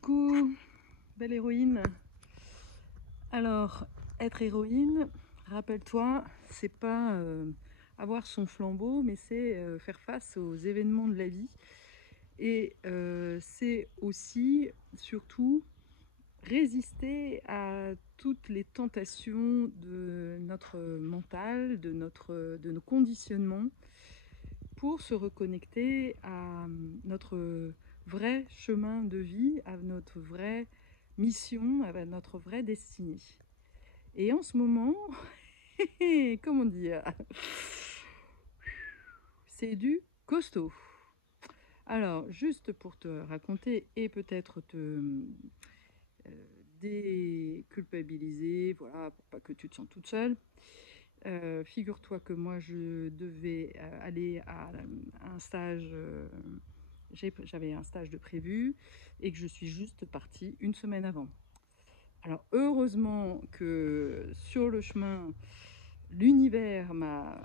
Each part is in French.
Coucou, belle héroïne. Alors, être héroïne, rappelle-toi, c'est pas avoir son flambeau, mais c'est faire face aux événements de la vie. Et c'est aussi, surtout, résister à toutes les tentations de notre mental, de nos conditionnements, pour se reconnecter à notre vrai chemin de vie, à notre vraie mission, à notre vraie destinée. Et en ce moment, comment dire, c'est du costaud. Alors, juste pour te raconter et peut-être te déculpabiliser, voilà, pour pas que tu te sens toute seule. Figure-toi que moi je devais aller à un stage, j'avais un stage de prévu et que je suis juste partie une semaine avant. Alors heureusement que sur le chemin, l'univers m'a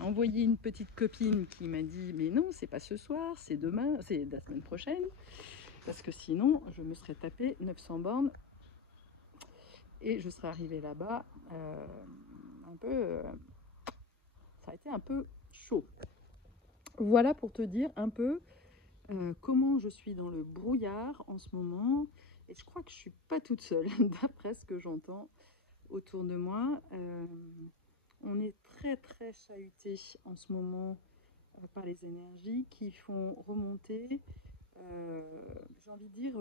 envoyé une petite copine qui m'a dit mais non, c'est pas ce soir, c'est demain, c'est la semaine prochaine, parce que sinon je me serais tapé 900 bornes et je serais arrivée là-bas un peu... ça a été un peu chaud. Voilà pour te dire un peu comment je suis dans le brouillard en ce moment. Et je crois que je ne suis pas toute seule, d'après ce que j'entends autour de moi. On est très très chahuté en ce moment par les énergies qui font remonter, j'ai envie de dire,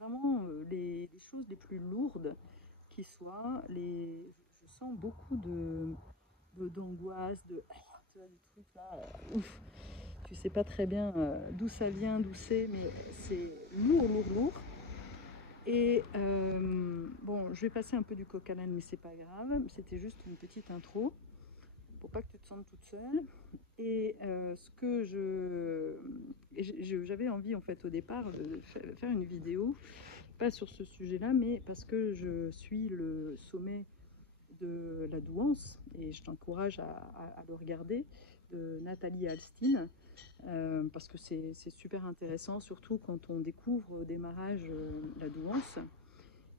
vraiment les choses les plus lourdes qui soient. Je sens beaucoup d'angoisse, tu vois, des trucs là, ouf, tu sais pas très bien d'où ça vient, d'où c'est, mais c'est lourd, lourd, lourd. Et bon, je vais passer un peu du coq à l'âne, mais c'est pas grave, c'était juste une petite intro pour pas que tu te sentes toute seule. Et ce que j'avais envie en fait au départ de faire une vidéo, pas sur ce sujet-là, mais parce que je suis le sommet de la douance, et je t'encourage à le regarder, de Nathalie Alstin, parce que c'est super intéressant, surtout quand on découvre au démarrage la douance.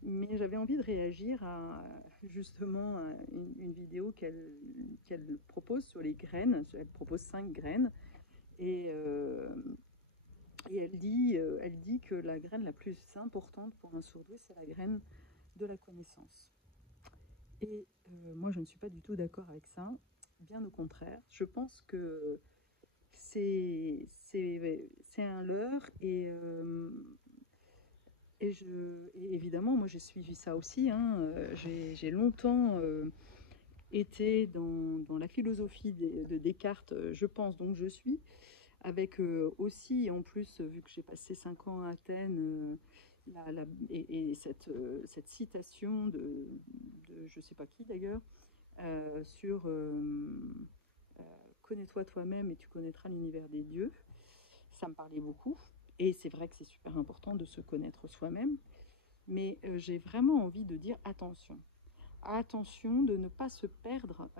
Mais j'avais envie de réagir à justement à une vidéo qu'elle propose sur les graines. Elle propose 5 graines, et elle dit que la graine la plus importante pour un sourd-doué, c'est la graine de la connaissance. Et moi, je ne suis pas du tout d'accord avec ça. Bien au contraire. Je pense que c'est un leurre. Et évidemment, moi, j'ai suivi ça aussi. Hein. J'ai longtemps été dans la philosophie de Descartes, je pense, donc je suis. Avec aussi, en plus, vu que j'ai passé 5 ans à Athènes, et cette citation de je ne sais pas qui d'ailleurs, sur connais-toi toi-même et tu connaîtras l'univers des dieux. Ça me parlait beaucoup. Et c'est vrai que c'est super important de se connaître soi-même. Mais j'ai vraiment envie de dire attention. Attention de ne pas se perdre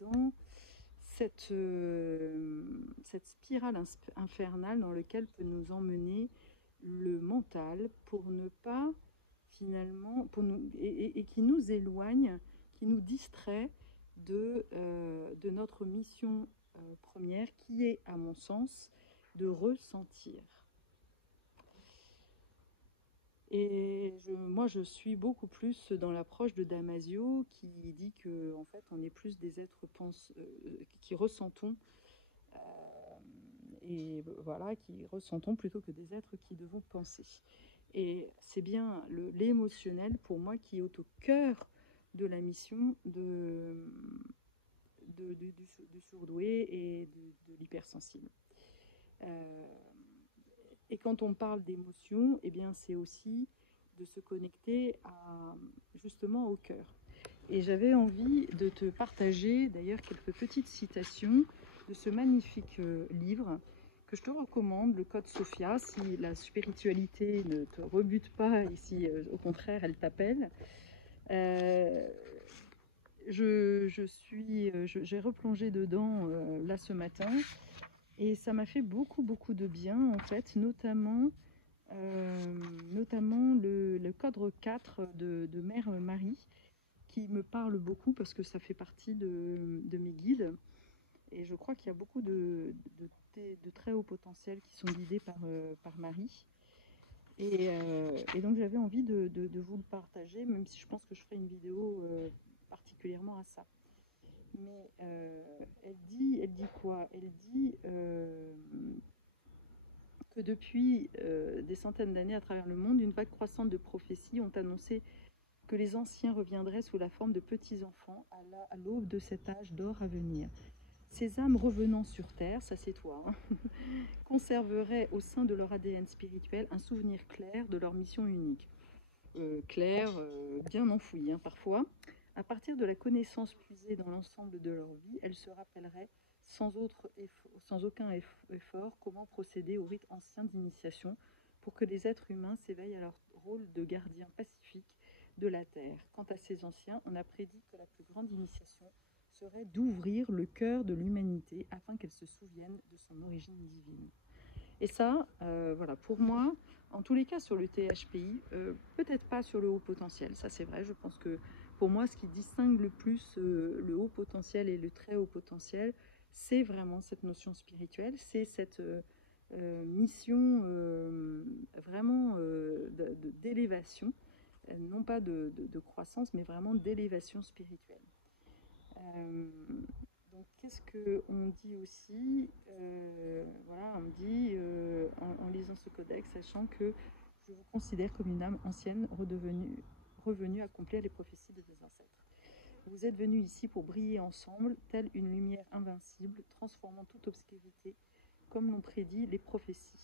dans cette spirale infernale dans laquelle peut nous emmener le mental pour ne pas finalement, et qui nous éloigne, qui nous distrait de notre mission première, qui est, à mon sens, de ressentir. Et moi, je suis beaucoup plus dans l'approche de Damasio, qui dit que en fait, on est plus des êtres qui ressentons, et voilà, qui ressentons plutôt que des êtres qui devons penser. Et c'est bien l'émotionnel pour moi qui est au cœur de la mission du surdoué et de l'hypersensible. Et quand on parle d'émotion, eh bien c'est aussi de se connecter justement au cœur. Et j'avais envie de te partager d'ailleurs quelques petites citations de ce magnifique livre que je te recommande, le Code Sophia, si la spiritualité ne te rebute pas et si au contraire elle t'appelle. J'ai replongé dedans là ce matin, et ça m'a fait beaucoup de bien en fait, notamment notamment le cadre 4 de Mère Marie, qui me parle beaucoup parce que ça fait partie de mes guides. Et je crois qu'il y a beaucoup de très hauts potentiels qui sont guidés par Marie. Et donc j'avais envie de vous le partager, même si je pense que je ferai une vidéo particulièrement à ça. Mais elle dit quoi? Elle dit que depuis des centaines d'années à travers le monde, une vague croissante de prophéties ont annoncé que les anciens reviendraient sous la forme de petits-enfants à l'aube de cet âge d'or à venir. Ces âmes revenant sur Terre, ça c'est toi, hein, conserveraient au sein de leur ADN spirituel un souvenir clair de leur mission unique. Clair, bien enfoui hein, parfois. À partir de la connaissance puisée dans l'ensemble de leur vie, elles se rappelleraient sans aucun effort comment procéder au rite ancien d'initiation pour que les êtres humains s'éveillent à leur rôle de gardiens pacifiques de la Terre. Quant à ces anciens, on a prédit que la plus grande initiation serait d'ouvrir le cœur de l'humanité afin qu'elle se souvienne de son origine divine. Et ça, voilà, pour moi, en tous les cas sur le THPI, peut-être pas sur le haut potentiel, ça c'est vrai, je pense que pour moi, ce qui distingue le plus le haut potentiel et le très haut potentiel, c'est vraiment cette notion spirituelle, c'est cette mission vraiment d'élévation, non pas de croissance, mais vraiment d'élévation spirituelle. Donc, qu'est-ce qu'on dit aussi voilà, on dit en lisant ce codex, sachant que je vous considère comme une âme ancienne revenue accomplir les prophéties de vos ancêtres. Vous êtes venus ici pour briller ensemble, telle une lumière invincible, transformant toute obscurité, comme l'ont prédit les prophéties.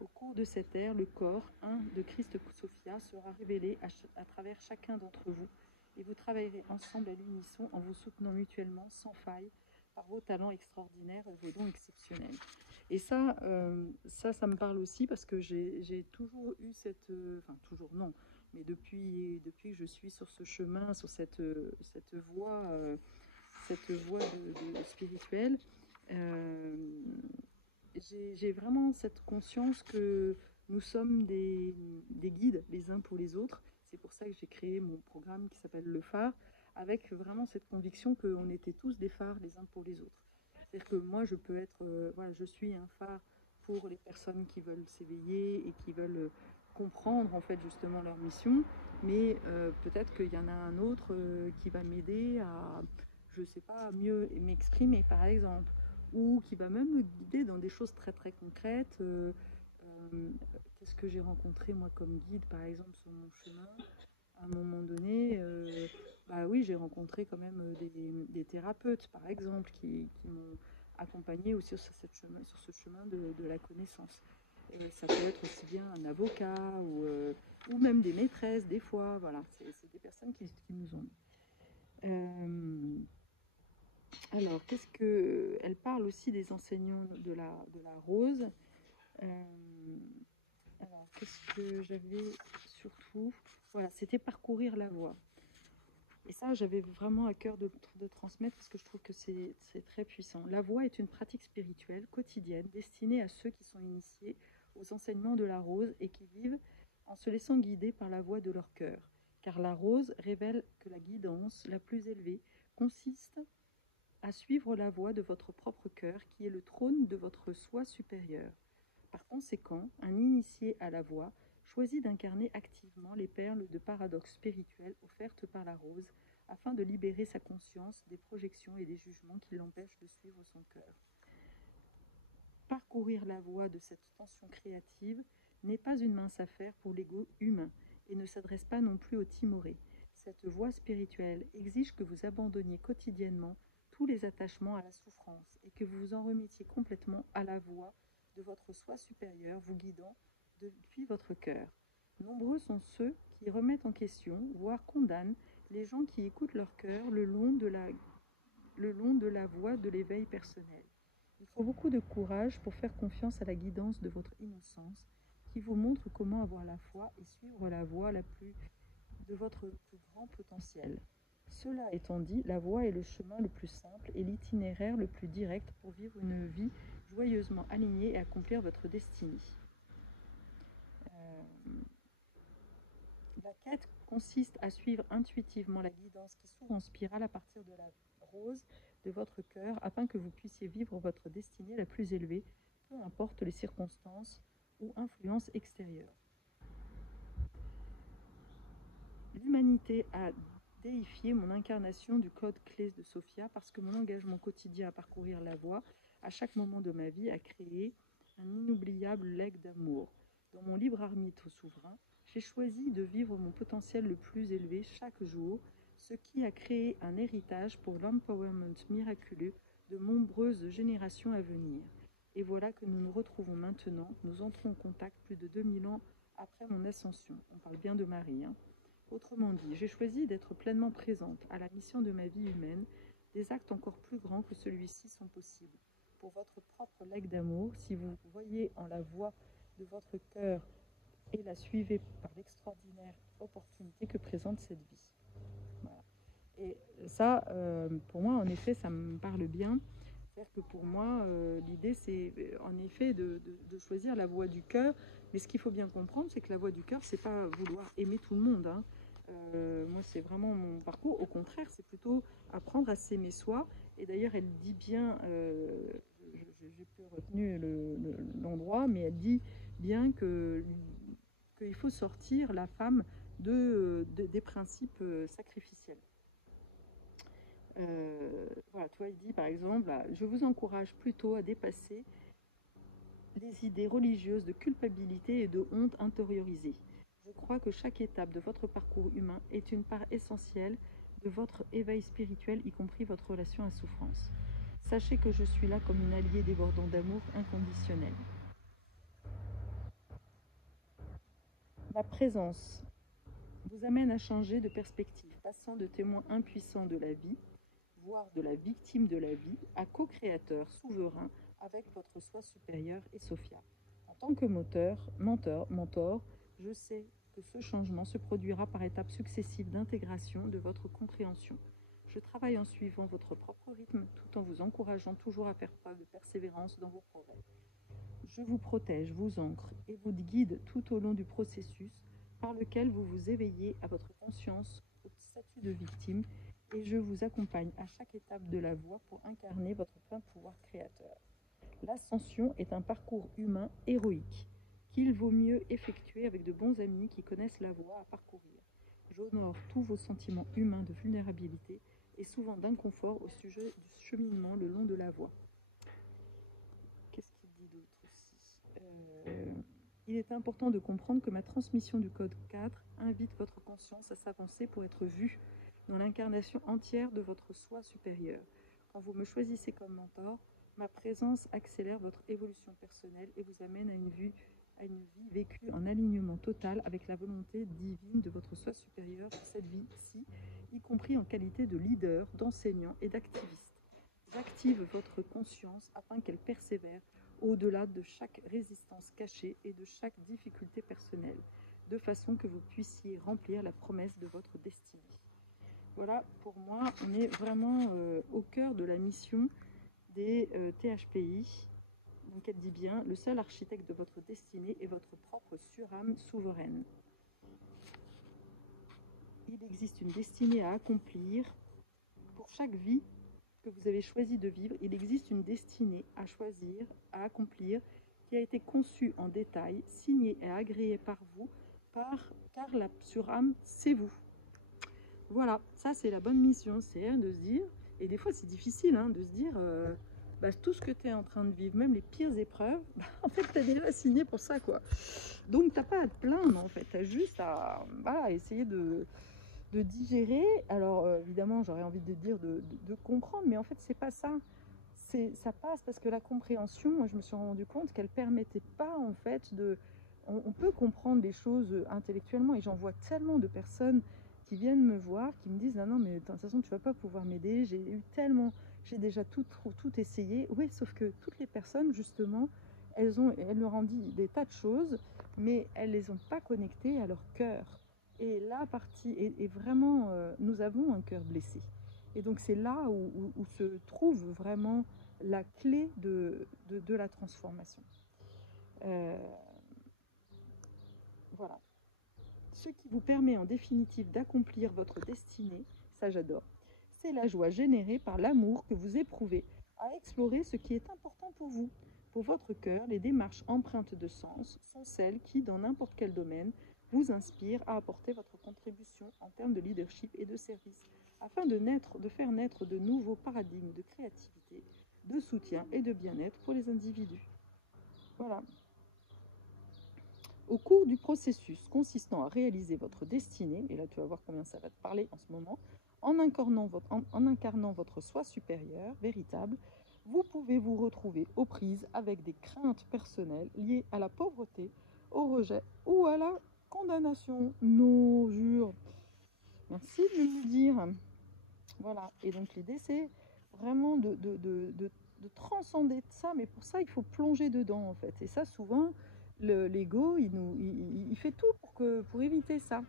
Au cours de cette ère, le corps, un de Christ Sophia, sera révélé à travers chacun d'entre vous, et vous travaillerez ensemble à l'unisson en vous soutenant mutuellement sans faille par vos talents extraordinaires et vos dons exceptionnels. Et ça me parle aussi parce que j'ai toujours eu cette... enfin, toujours non, mais depuis que je suis sur ce chemin, sur cette voie spirituelle, j'ai vraiment cette conscience que nous sommes des guides les uns pour les autres. C'est pour ça que j'ai créé mon programme qui s'appelle Le Phare, avec vraiment cette conviction qu'on était tous des phares les uns pour les autres. C'est-à-dire que moi, je peux être, voilà, je suis un phare pour les personnes qui veulent s'éveiller et qui veulent comprendre en fait justement leur mission, mais peut-être qu'il y en a un autre qui va m'aider à, je sais pas, mieux m'exprimer par exemple, ou qui va même me guider dans des choses très très concrètes. Qu'est-ce que j'ai rencontré moi comme guide par exemple sur mon chemin à un moment donné bah oui, j'ai rencontré quand même des thérapeutes par exemple qui m'ont accompagné aussi sur ce chemin de la connaissance. Ça peut être aussi bien un avocat ou même des maîtresses des fois, voilà, c'est des personnes qui nous ont. Alors, qu'est-ce que... Elle parle aussi des enseignants de la rose. Alors, qu'est-ce que j'avais surtout... Voilà, c'était parcourir la voie. Et ça, j'avais vraiment à cœur de transmettre parce que je trouve que c'est très puissant. La voie est une pratique spirituelle quotidienne destinée à ceux qui sont initiés aux enseignements de la rose et qui vivent en se laissant guider par la voix de leur cœur. Car la rose révèle que la guidance la plus élevée consiste à suivre la voie de votre propre cœur qui est le trône de votre soi supérieur. Par conséquent, un initié à la voie choisit d'incarner activement les perles de paradoxe spirituel offertes par la rose afin de libérer sa conscience des projections et des jugements qui l'empêchent de suivre son cœur. Parcourir la voie de cette tension créative n'est pas une mince affaire pour l'ego humain et ne s'adresse pas non plus aux timorés. Cette voie spirituelle exige que vous abandonniez quotidiennement tous les attachements à la souffrance et que vous vous en remettiez complètement à la voix de votre soi supérieur vous guidant depuis votre cœur. Nombreux sont ceux qui remettent en question, voire condamnent, les gens qui écoutent leur cœur le long de la voie de l'éveil personnel. Il faut beaucoup de courage pour faire confiance à la guidance de votre innocence qui vous montre comment avoir la foi et suivre la voie de votre plus grand potentiel. Cela étant dit, la voie est le chemin le plus simple et l'itinéraire le plus direct pour vivre une vie joyeusement alignée et accomplir votre destinée. La quête consiste à suivre intuitivement la guidance qui s'ouvre en spirale à partir de la rose de votre cœur afin que vous puissiez vivre votre destinée la plus élevée, peu importe les circonstances ou influences extérieures. L'humanité a déifié mon incarnation du code clé de Sophia parce que mon engagement quotidien à parcourir la voie, à chaque moment de ma vie, a créé un inoubliable legs d'amour. Dans mon libre arbitre souverain, j'ai choisi de vivre mon potentiel le plus élevé chaque jour, ce qui a créé un héritage pour l'empowerment miraculeux de nombreuses générations à venir. Et voilà que nous nous retrouvons maintenant, nous entrons en contact plus de 2000 ans après mon ascension. On parle bien de Marie, hein. Autrement dit, j'ai choisi d'être pleinement présente à la mission de ma vie humaine. Des actes encore plus grands que celui-ci sont possibles. Pour votre propre legs d'amour, si vous voyez en la voie de votre cœur et la suivez par l'extraordinaire opportunité que présente cette vie. Voilà. Et ça, pour moi, en effet, ça me parle bien. C'est-à-dire que pour moi, l'idée, c'est en effet de choisir la voie du cœur. Mais ce qu'il faut bien comprendre, c'est que la voie du cœur, c'est pas vouloir aimer tout le monde, hein. Moi, c'est vraiment mon parcours. Au contraire, c'est plutôt apprendre à s'aimer soi. Et d'ailleurs, elle dit bien, j'ai peu retenu l'endroit, mais elle dit bien qu'il faut sortir la femme des principes sacrificiels. Voilà, toi, il dit par exemple, je vous encourage plutôt à dépasser les idées religieuses de culpabilité et de honte intériorisée. Je crois que chaque étape de votre parcours humain est une part essentielle de votre éveil spirituel, y compris votre relation à souffrance. Sachez que je suis là comme une alliée débordant d'amour inconditionnel. Ma présence vous amène à changer de perspective, passant de témoin impuissant de la vie, voire de la victime de la vie, à co-créateur souverain avec votre soi supérieur et Sophia. En tant que mentor, je sais que ce changement se produira par étapes successives d'intégration de votre compréhension. Je travaille en suivant votre propre rythme tout en vous encourageant toujours à faire preuve de persévérance dans vos progrès. Je vous protège, vous ancre et vous guide tout au long du processus par lequel vous vous éveillez à votre conscience au statut de victime et je vous accompagne à chaque étape de la voie pour incarner votre plein pouvoir créateur. L'ascension est un parcours humain héroïque qu'il vaut mieux effectuer avec de bons amis qui connaissent la voie à parcourir. J'honore tous vos sentiments humains de vulnérabilité et souvent d'inconfort au sujet du cheminement le long de la voie. Qu'est-ce qu'il dit d'autre aussi Il est important de comprendre que ma transmission du code 4 invite votre conscience à s'avancer pour être vue dans l'incarnation entière de votre soi supérieur. Quand vous me choisissez comme mentor, ma présence accélère votre évolution personnelle et vous amène à une vie vécue en alignement total avec la volonté divine de votre soi supérieur pour cette vie-ci, y compris en qualité de leader, d'enseignant et d'activiste. J'active votre conscience afin qu'elle persévère au-delà de chaque résistance cachée et de chaque difficulté personnelle, de façon que vous puissiez remplir la promesse de votre destinée. Voilà, pour moi, on est vraiment au cœur de la mission des THPI. Donc elle dit bien, le seul architecte de votre destinée est votre propre surâme souveraine. Il existe une destinée à accomplir. Pour chaque vie que vous avez choisi de vivre, il existe une destinée à choisir, à accomplir, qui a été conçue en détail, signée et agréée par vous, car la surâme, c'est vous. Voilà, ça c'est la bonne mission, c'est de se dire, et des fois c'est difficile de se dire, tout ce que tu es en train de vivre, même les pires épreuves, en fait tu as déjà signé pour ça, quoi. Donc t'as pas à te plaindre, en fait, tu as juste à essayer de digérer. Alors évidemment j'aurais envie de dire de comprendre, mais en fait c'est pas ça. Ça passe parce que la compréhension, moi je me suis rendu compte qu'elle permettait pas en fait on peut comprendre les choses intellectuellement, et j'en vois tellement de personnes qui viennent me voir, qui me disent ah non mais de toute façon tu vas pas pouvoir m'aider, j'ai déjà tout essayé. Oui, sauf que toutes les personnes justement, elles leur ont dit des tas de choses, mais elles les ont pas connectées à leur cœur. Et la partie est vraiment, nous avons un cœur blessé. Et donc c'est là où se trouve vraiment la clé de la transformation. Voilà. Ce qui vous permet en définitive d'accomplir votre destinée, ça j'adore, c'est la joie générée par l'amour que vous éprouvez à explorer ce qui est important pour vous. Pour votre cœur, les démarches empreintes de sens sont celles qui, dans n'importe quel domaine, vous inspirent à apporter votre contribution en termes de leadership et de service, afin de faire naître de nouveaux paradigmes de créativité, de soutien et de bien-être pour les individus. Voilà. Au cours du processus consistant à réaliser votre destinée, et là tu vas voir combien ça va te parler en ce moment, en incarnant votre soi supérieur, véritable, vous pouvez vous retrouver aux prises avec des craintes personnelles liées à la pauvreté, au rejet ou à la condamnation. Non, jure. Merci de me le dire. Voilà. Et donc l'idée, c'est vraiment de transcender ça, mais pour ça, il faut plonger dedans, en fait. Et ça, souvent, l'ego, il fait tout pour éviter ça.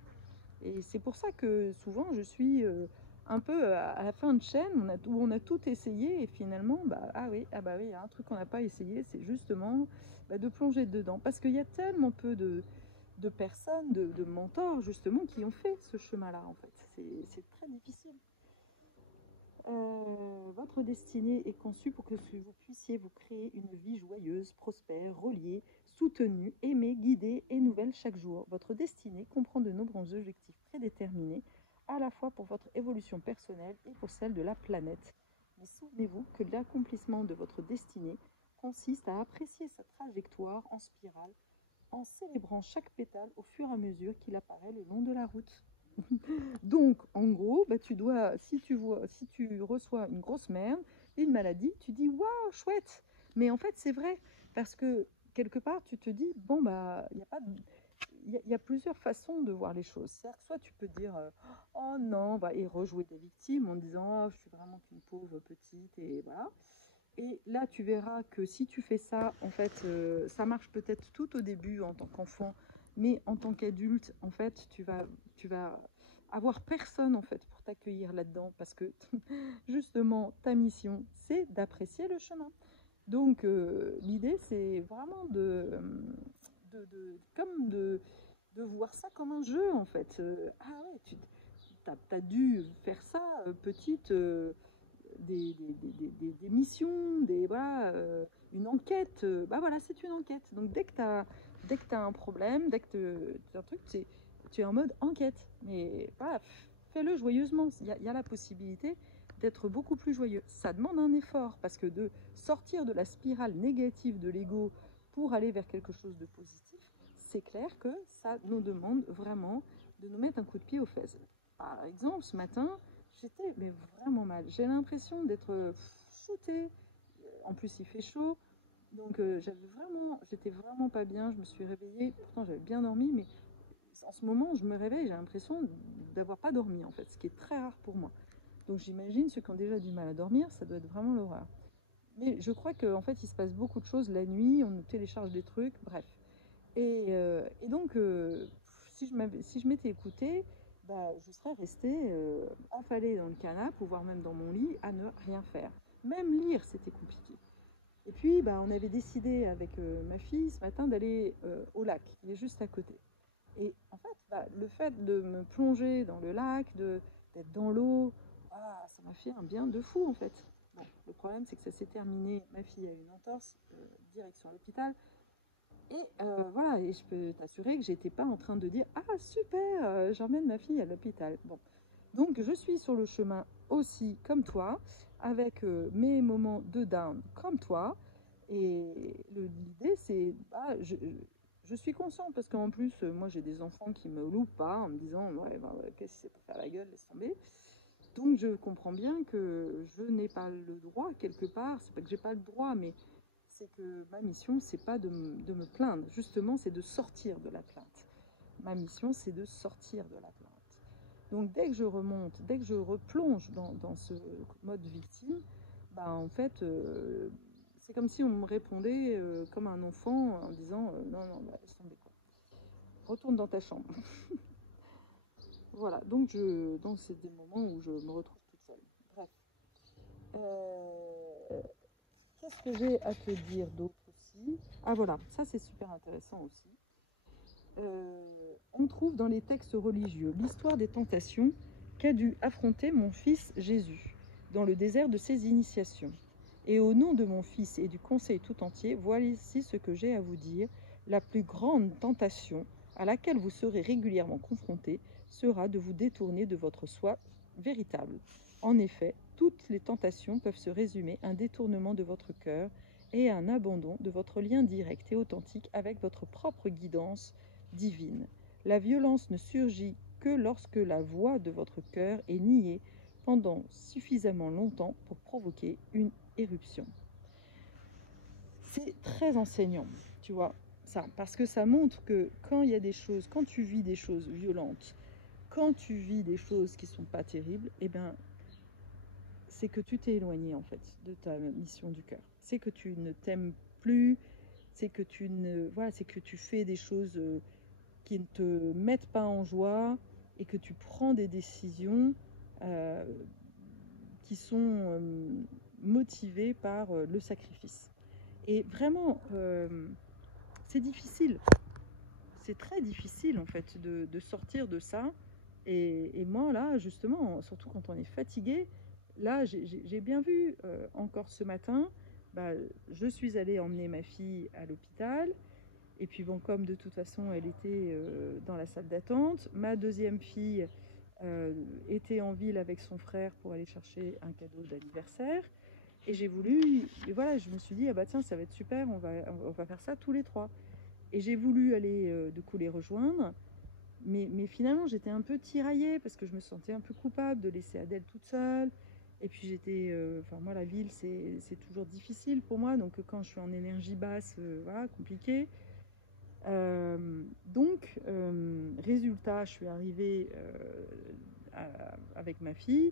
Et c'est pour ça que souvent, je suis un peu à la fin de chaîne, où on a tout essayé, et finalement, oui, il y a un truc qu'on n'a pas essayé, c'est justement de plonger dedans. Parce qu'il y a tellement peu de personnes, de mentors, justement, qui ont fait ce chemin-là, en fait. C'est très difficile. Votre destinée est conçue pour que vous puissiez vous créer une vie joyeuse, prospère, reliée, soutenue, aimée, guidée et nouvelle chaque jour. Votre destinée comprend de nombreux objectifs prédéterminés, à la fois pour votre évolution personnelle et pour celle de la planète. Mais souvenez-vous que l'accomplissement de votre destinée consiste à apprécier sa trajectoire en spirale, en célébrant chaque pétale au fur et à mesure qu'il apparaît le long de la route. Donc, en gros, tu dois, si tu reçois une grosse merde, une maladie, tu dis waouh, chouette. Mais en fait, c'est vrai parce que quelque part, tu te dis bon il y a pas, y a plusieurs façons de voir les choses. C'est-à-dire que soit tu peux dire oh non, et rejouer des victimes en disant oh, je suis vraiment qu'une pauvre petite et voilà. Et là, tu verras que si tu fais ça, en fait, ça marche peut-être tout au début en tant qu'enfant, mais en tant qu'adulte, en fait, tu vas avoir personne en fait pour t'accueillir là-dedans parce que justement, ta mission, c'est d'apprécier le chemin. Donc, l'idée, c'est vraiment comme de voir ça comme un jeu en fait. Ah ouais, tu as dû faire ça petite. Des missions, une enquête. Voilà, c'est une enquête. Donc dès que tu as un problème, dès que tu as un truc, tu es en mode enquête. Mais voilà, fais-le joyeusement. Il y a la possibilité d'être beaucoup plus joyeux. Ça demande un effort parce que de sortir de la spirale négative de l'ego pour aller vers quelque chose de positif, c'est clair que ça nous demande vraiment de nous mettre un coup de pied aux fesses. Par exemple, ce matin, j'étais vraiment mal. J'ai l'impression d'être shootée. En plus, il fait chaud. Donc, j'étais vraiment pas bien. Je me suis réveillée. Pourtant, j'avais bien dormi. Mais en ce moment, je me réveille. J'ai l'impression d'avoir pas dormi, en fait. Ce qui est très rare pour moi. Donc, j'imagine ceux qui ont déjà du mal à dormir, ça doit être vraiment l'horreur. Mais je crois qu'en fait, il se passe beaucoup de choses la nuit. On nous télécharge des trucs. Bref. Et donc, si je m'étais écoutée, je serais restée affalée dans le canapé, ou voire même dans mon lit, à ne rien faire. Même lire, c'était compliqué. Et puis, on avait décidé avec ma fille ce matin d'aller au lac, qui est juste à côté. Et en fait, le fait de me plonger dans le lac, d'être dans l'eau, ça m'a fait un bien de fou en fait. Bon, le problème, c'est que ça s'est terminé. Ma fille a eu une entorse, direction l'hôpital. Et voilà, et je peux t'assurer que j'étais pas en train de dire ah super, j'emmène ma fille à l'hôpital. Bon, donc je suis sur le chemin aussi comme toi, avec mes moments de down comme toi. Et l'idée c'est je suis consciente parce qu'en plus moi j'ai des enfants qui me loupent pas en me disant ouais, qu'est-ce que c'est pour faire la gueule, laisse tomber. Donc je comprends bien que je n'ai pas le droit quelque part, c'est pas que j'ai pas le droit, mais c'est que ma mission, c'est pas de me plaindre. Justement, c'est de sortir de la plainte. Ma mission, c'est de sortir de la plainte. Donc, dès que je remonte, dès que je replonge dans ce mode victime, en fait, c'est comme si on me répondait comme un enfant en disant non, non, laisse tomber quoi. Retourne dans ta chambre. Voilà, donc c'est des moments où je me retrouve toute seule. Bref. Qu'est-ce que j'ai à te dire d'autre aussi? Ah voilà, ça c'est super intéressant aussi. on trouve dans les textes religieux l'histoire des tentations qu'a dû affronter mon fils Jésus dans le désert de ses initiations. Et au nom de mon fils et du conseil tout entier, voici ce que j'ai à vous dire. La plus grande tentation à laquelle vous serez régulièrement confrontés sera de vous détourner de votre soi véritable. En effet, toutes les tentations peuvent se résumer à un détournement de votre cœur et à un abandon de votre lien direct et authentique avec votre propre guidance divine. La violence ne surgit que lorsque la voix de votre cœur est niée pendant suffisamment longtemps pour provoquer une éruption. C'est très enseignant, tu vois, ça, parce que ça montre que quand il y a des choses, quand tu vis des choses violentes, quand tu vis des choses qui sont pas terribles, eh ben, c'est que tu t'es éloigné en fait de ta mission du cœur. C'est que tu ne t'aimes plus, c'est que tu ne, voilà, c'est que tu fais des choses qui ne te mettent pas en joie et que tu prends des décisions euh, qui sont motivées par le sacrifice. Et vraiment, c'est difficile. C'est très difficile en fait de sortir de ça. Et moi là, justement, surtout quand on est fatigué, là j'ai bien vu encore ce matin, bah, je suis allée emmener ma fille à l'hôpital. Et puis bon, comme de toute façon elle était dans la salle d'attente, ma deuxième fille était en ville avec son frère pour aller chercher un cadeau d'anniversaire. Et j'ai voulu, et voilà, je me suis dit, ah bah tiens, ça va être super, on va faire ça tous les trois. Et j'ai voulu aller du coup les rejoindre, mais finalement j'étais un peu tiraillée parce que je me sentais un peu coupable de laisser Adèle toute seule. Et puis j'étais, enfin moi la ville c'est toujours difficile pour moi, donc quand je suis en énergie basse, voilà, compliqué. Donc, résultat, je suis arrivée avec ma fille,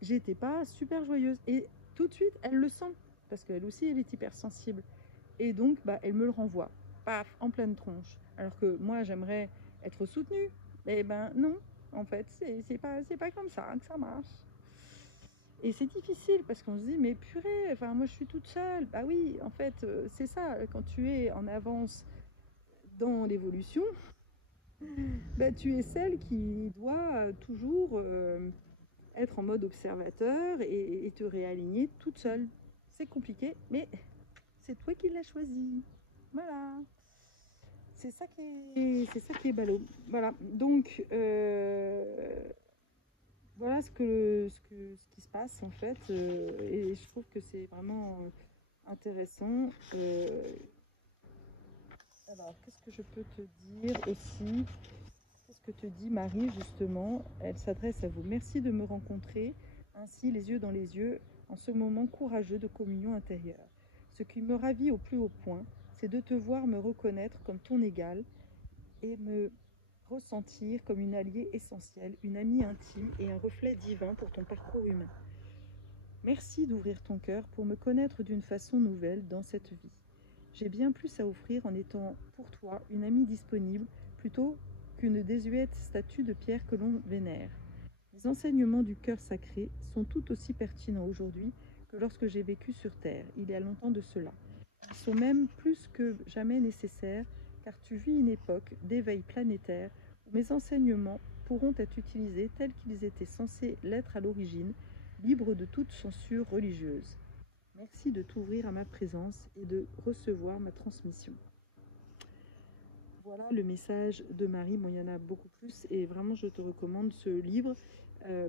j'étais pas super joyeuse. Et tout de suite, elle le sent, parce qu'elle aussi, elle est hypersensible. Et donc, bah, elle me le renvoie, paf, en pleine tronche. Alors que moi, j'aimerais être soutenue. Eh ben non, en fait, c'est pas comme ça que ça marche. Et c'est difficile parce qu'on se dit, mais purée, enfin, moi je suis toute seule. Bah oui, en fait, c'est ça, quand tu es en avance dans l'évolution, bah, tu es celle qui doit toujours être en mode observateur et te réaligner toute seule. C'est compliqué, mais c'est toi qui l'as choisi. Voilà. C'est ça qui est ballot. Voilà. Donc, voilà ce qui se passe en fait. Et je trouve que c'est vraiment intéressant. Alors, qu'est-ce que je peux te dire aussi? Qu'est-ce que te dit Marie, justement? Elle s'adresse à vous. Merci de me rencontrer ainsi, les yeux dans les yeux, en ce moment courageux de communion intérieure. Ce qui me ravit au plus haut point, c'est de te voir me reconnaître comme ton égal et me ressentir comme une alliée essentielle, une amie intime et un reflet divin pour ton parcours humain. Merci d'ouvrir ton cœur pour me connaître d'une façon nouvelle dans cette vie. J'ai bien plus à offrir en étant pour toi une amie disponible plutôt qu'une désuète statue de pierre que l'on vénère. Les enseignements du cœur sacré sont tout aussi pertinents aujourd'hui que lorsque j'ai vécu sur Terre, il y a longtemps de cela. Ils sont même plus que jamais nécessaires car tu vis une époque d'éveil planétaire où mes enseignements pourront être utilisés tels qu'ils étaient censés l'être à l'origine, libres de toute censure religieuse. Merci de t'ouvrir à ma présence et de recevoir ma transmission. Voilà le message de Marie. Bon, il y en a beaucoup plus et vraiment je te recommande ce livre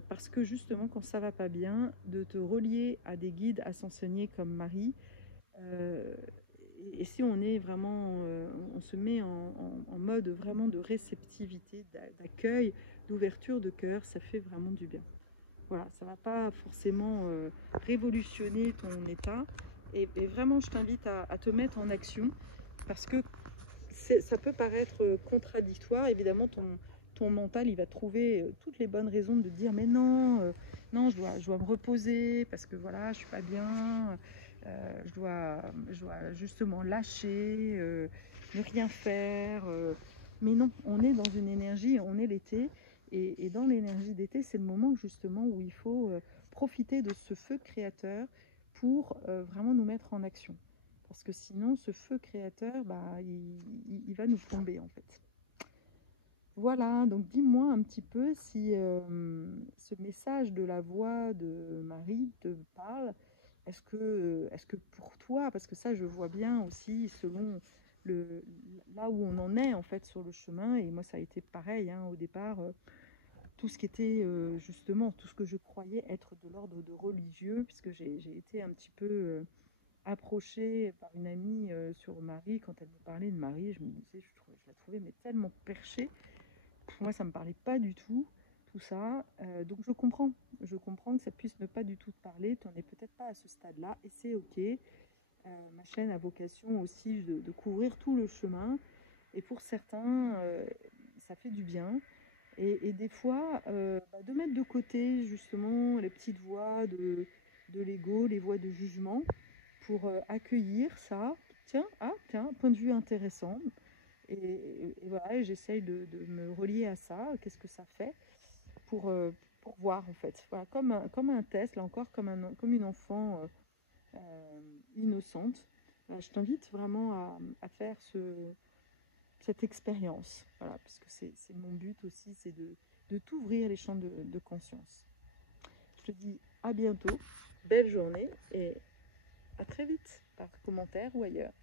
parce que justement quand ça va pas bien, de te relier à des guides ascensionnés comme Marie. euh, et si on est vraiment, on se met en mode vraiment de réceptivité, d'accueil, d'ouverture de cœur, ça fait vraiment du bien. Voilà, ça va pas forcément révolutionner ton état. Et vraiment, je t'invite à te mettre en action parce que ça peut paraître contradictoire. Évidemment, ton mental, il va trouver toutes les bonnes raisons de dire mais non, non, je dois me reposer parce que voilà, je suis pas bien. Je dois justement lâcher, ne rien faire. Mais non, on est dans une énergie, on est l'été. Et dans l'énergie d'été, c'est le moment justement où il faut profiter de ce feu créateur pour vraiment nous mettre en action. Parce que sinon, ce feu créateur, bah, il va nous plomber en fait. Voilà, donc dis-moi un petit peu si ce message de la voix de Marie te parle. Est-ce que pour toi, parce que ça je vois bien aussi selon le, là où on en est en fait sur le chemin, et moi ça a été pareil hein, au départ, tout ce qui était justement, tout ce que je croyais être de l'ordre de religieux, puisque j'ai été un petit peu approchée par une amie sur Marie, quand elle me parlait de Marie, je me disais, je la trouvais mais tellement perchée. Moi, ça me parlait pas du tout, tout ça. Donc je comprends que ça puisse ne pas du tout te parler. Tu n'en es peut-être pas à ce stade-là, et c'est ok. Ma chaîne a vocation aussi de couvrir tout le chemin. Et pour certains, ça fait du bien. Et des fois, de mettre de côté justement les petites voix de l'ego, les voix de jugement, pour accueillir ça. Tiens, ah, tiens, point de vue intéressant. Et voilà, j'essaye de me relier à ça. Qu'est-ce que ça fait pour voir en fait. Voilà, comme un test, là encore, comme une enfant innocente. Je t'invite vraiment à faire cette expérience. Voilà, parce que c'est mon but aussi, c'est de t'ouvrir les champs de conscience. Je te dis à bientôt, belle journée et à très vite par commentaire ou ailleurs.